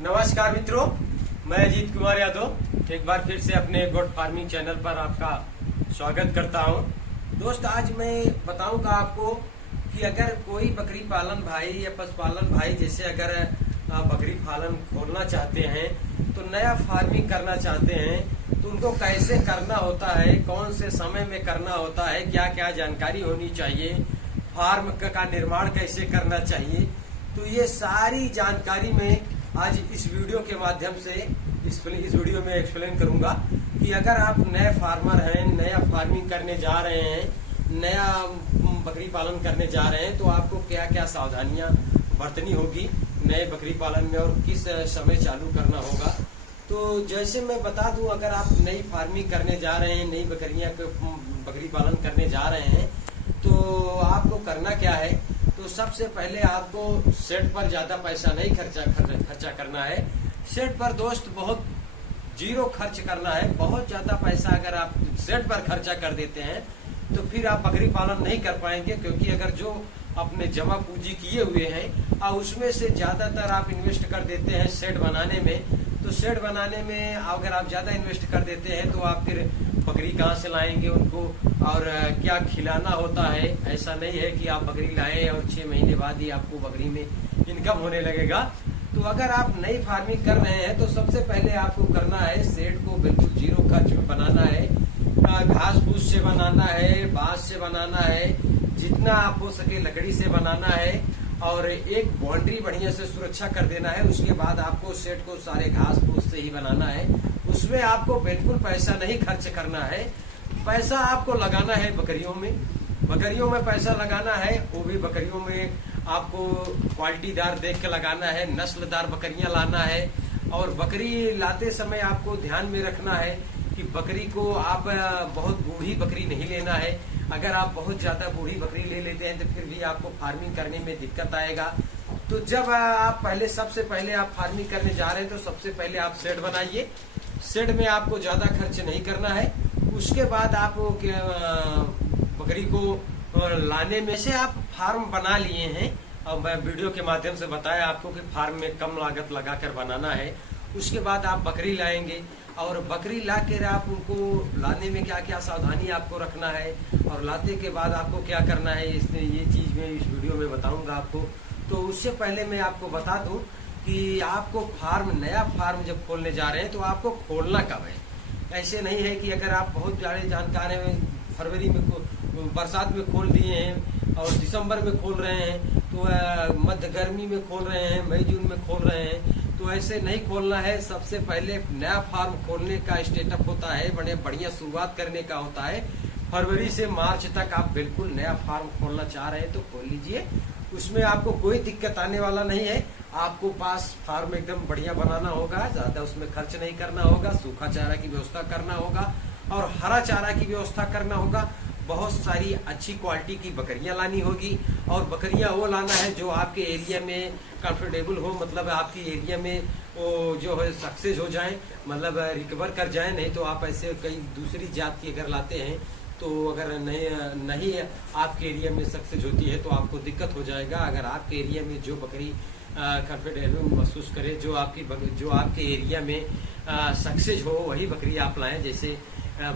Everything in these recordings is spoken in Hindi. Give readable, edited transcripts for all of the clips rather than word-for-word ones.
नमस्कार मित्रों, मैं अजीत कुमार यादव एक बार फिर से अपने गोट फार्मिंग चैनल पर आपका स्वागत करता हूं। दोस्त, आज मैं बताऊंगा आपको कि अगर कोई बकरी पालन भाई या पशुपालन भाई जैसे अगर बकरी पालन खोलना चाहते हैं तो नया फार्मिंग करना चाहते हैं तो उनको कैसे करना होता है, कौन से समय में करना होता है, क्या क्या जानकारी होनी चाहिए, फार्म का निर्माण कैसे करना चाहिए, तो ये सारी जानकारी मैं आज इस वीडियो के माध्यम से इस वीडियो में एक्सप्लेन करूंगा कि अगर आप नए फार्मर हैं, नया फार्मिंग करने जा रहे हैं, नया बकरी पालन करने जा रहे हैं तो आपको क्या क्या सावधानियां बरतनी होगी नए बकरी पालन में और किस समय चालू करना होगा। तो जैसे मैं बता दूं, अगर आप नई फार्मिंग करने जा रहे हैं, नई बकरी पालन करने जा रहे हैं तो आपको करना क्या है। तो सबसे पहले आपको सेट पर ज्यादा पैसा नहीं खर्चा करना है। सेट पर दोस्त बहुत जीरो खर्च करना है। बहुत ज्यादा पैसा अगर आप सेट पर खर्चा कर देते हैं तो फिर आप बकरी पालन नहीं कर पाएंगे, क्योंकि अगर जो अपने जमा पूंजी किए हुए हैं और उसमें से ज्यादातर आप इन्वेस्ट कर देते हैं शेड बनाने में, तो शेड बनाने में अगर आप ज्यादा इन्वेस्ट कर देते हैं तो आप फिर बकरी कहाँ से लाएंगे उनको और क्या खिलाना होता है। ऐसा नहीं है कि आप बकरी लाएं और 6 महीने बाद ही आपको बकरी में इनकम होने लगेगा। तो अगर आप नई फार्मिंग कर रहे हैं तो सबसे पहले आपको करना है शेड को बिल्कुल जीरो खर्च में बनाना है। घास फूस से बनाना है, बांस से बनाना है, जितना आप हो सके लकड़ी से बनाना है और एक बाउंड्री बढ़िया से सुरक्षा कर देना है। उसके बाद आपको शेड को सारे घास फूस से ही बनाना है। उसमें आपको बिल्कुल पैसा नहीं खर्च करना है। पैसा आपको लगाना है बकरियों में। बकरियों में पैसा लगाना है, वो भी बकरियों में आपको क्वालिटीदार देख के लगाना है, नस्लदार बकरियां लाना है। और बकरी लाते समय आपको ध्यान में रखना है कि बकरी को आप बहुत बूढ़ी बकरी नहीं लेना है। अगर आप बहुत ज्यादा बूढ़ी बकरी ले लेते हैं तो फिर भी आपको फार्मिंग करने में दिक्कत आएगा। तो जब आप सबसे पहले आप फार्मिंग करने जा रहे हैं तो सबसे पहले आप शेड बनाइए। शेड में आपको ज्यादा खर्च नहीं करना है। उसके बाद आप बकरी को लाने में से आप फार्म बना लिए हैं और मैं वीडियो के माध्यम से बताया आपको कि फार्म में कम लागत लगाकर बनाना है। उसके बाद आप बकरी लाएंगे और बकरी ला कर आप उनको लाने में क्या क्या सावधानी आपको रखना है और लाते के बाद आपको क्या करना है, इसमें ये चीज मैं इस वीडियो में बताऊंगा आपको। तो उससे पहले मैं आपको बता दूं कि आपको नया फार्म जब खोलने जा रहे हैं तो आपको खोलना कब है। ऐसे नहीं है कि अगर आप बहुत ज्यादा जानकार हैं, फरवरी में बरसात में खोल दिए हैं और दिसंबर में खोल रहे हैं तो मध्य गर्मी में खोल रहे हैं, मई जून में खोल रहे हैं, तो ऐसे नहीं खोलना है। सबसे पहले नया फार्म खोलने का स्टेटअप होता है, बड़े बढ़िया शुरुआत करने का होता है। फरवरी से मार्च तक आप बिल्कुल नया फार्म खोलना चाह रहे हैं तो खोल लीजिए। उसमें आपको कोई दिक्कत आने वाला नहीं है। आपको पास फार्म एकदम बढ़िया बनाना होगा, ज्यादा उसमें खर्च नहीं करना होगा, सूखा चारा की व्यवस्था करना होगा और हरा चारा की व्यवस्था करना होगा। बहुत सारी अच्छी क्वालिटी की बकरियां लानी होगी और बकरियां वो लाना है जो आपके एरिया में कंफर्टेबल हो, मतलब आपकी एरिया में वो जो है सक्सेस हो जाए, मतलब रिकवर कर जाए। नहीं तो आप ऐसे कई दूसरी जात की अगर लाते हैं तो अगर नहीं आपके एरिया में सक्सेस होती है तो आपको दिक्कत हो जाएगा। अगर आपके एरिया में जो बकरी कंफर्टेबल महसूस करे, जो आपके एरिया में सक्सेस हो, वही बकरी आप लाएं। जैसे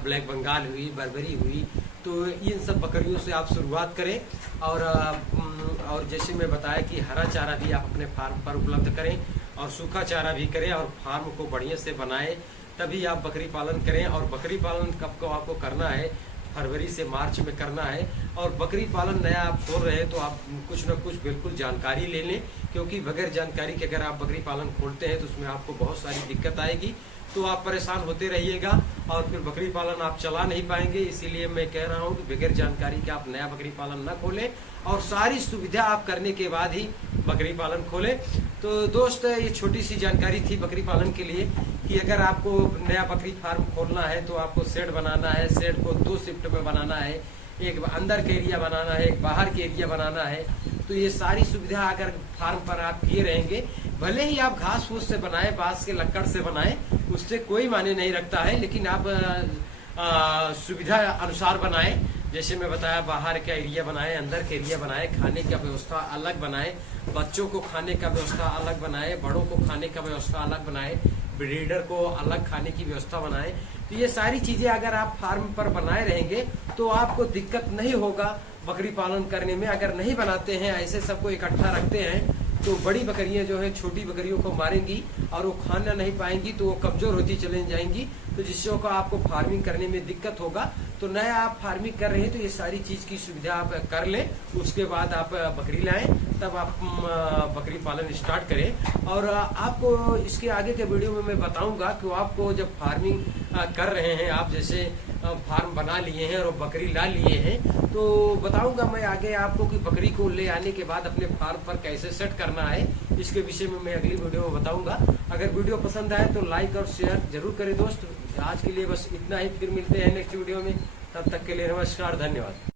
ब्लैक बंगाल हुई, बर्बरी हुई, तो इन सब बकरियों से आप शुरुआत करें। और जैसे मैं बताया कि हरा चारा भी आप अपने फार्म पर उपलब्ध करें और सूखा चारा भी करें और फार्म को बढ़िया से बनाएं, तभी आप बकरी पालन करें। और बकरी पालन कब को आपको करना है, फरवरी से मार्च में करना है। और बकरी पालन नया आप खोल रहे हैं तो आप कुछ न कुछ बिल्कुल जानकारी ले लें, क्योंकि बगैर जानकारी के अगर आप बकरी पालन खोलते हैं तो उसमें आपको बहुत सारी दिक्कत आएगी, तो आप परेशान होते रहिएगा और फिर बकरी पालन आप चला नहीं पाएंगे। इसीलिए मैं कह रहा हूँ कि बगैर जानकारी के आप नया बकरी पालन न खोलें और सारी सुविधा आप करने के बाद ही बकरी पालन खोलें। तो दोस्त, ये छोटी सी जानकारी थी बकरी पालन के लिए कि अगर आपको नया बकरी फार्म खोलना है तो आपको शेड बनाना है। शेड को 2 शिफ्ट में बनाना है, एक अंदर के एरिया बनाना है, एक बाहर के एरिया बनाना है। तो ये सारी सुविधा अगर फार्म पर आप किए रहेंगे, भले ही आप घास फूस से बनाएं, बांस के लकड़ से बनाएं, उससे कोई मायने नहीं रखता है, लेकिन आप सुविधा अनुसार बनाएं। जैसे मैं बताया, बाहर का एरिया बनाए, अंदर का एरिया बनाए, खाने का व्यवस्था अलग बनाए, बच्चों को खाने का व्यवस्था अलग बनाए, बड़ों को खाने का व्यवस्था अलग बनाए, ब्रीडर को अलग खाने की व्यवस्था बनाए। तो ये सारी चीजें अगर आप फार्म पर बनाए रहेंगे तो आपको दिक्कत नहीं होगा बकरी पालन करने में। अगर नहीं बनाते हैं, ऐसे सबको इकट्ठा रखते हैं, तो बड़ी बकरियां जो है छोटी बकरियों को मारेंगी और वो खाना नहीं पाएंगी, तो वो कमजोर होती चली जाएंगी, तो जिससे को आपको फार्मिंग करने में दिक्कत होगा। तो नया आप फार्मिंग कर रहे हैं तो ये सारी चीज की सुविधा आप कर लें, उसके बाद आप बकरी लाएं, तब आप बकरी पालन स्टार्ट करें। और आपको इसके आगे के वीडियो में मैं बताऊंगा कि आपको जब फार्मिंग कर रहे हैं, आप जैसे फार्म बना लिए हैं और बकरी ला लिए हैं, तो बताऊंगा मैं आगे आपको कि बकरी को ले आने के बाद अपने फार्म पर कैसे सेट करना है। इसके विषय में मैं अगली वीडियो में बताऊंगा। अगर वीडियो पसंद आए तो लाइक और शेयर जरूर करें दोस्त। आज के लिए बस इतना ही, फिर मिलते हैं नेक्स्ट वीडियो में। तब तक के लिए नमस्कार, धन्यवाद।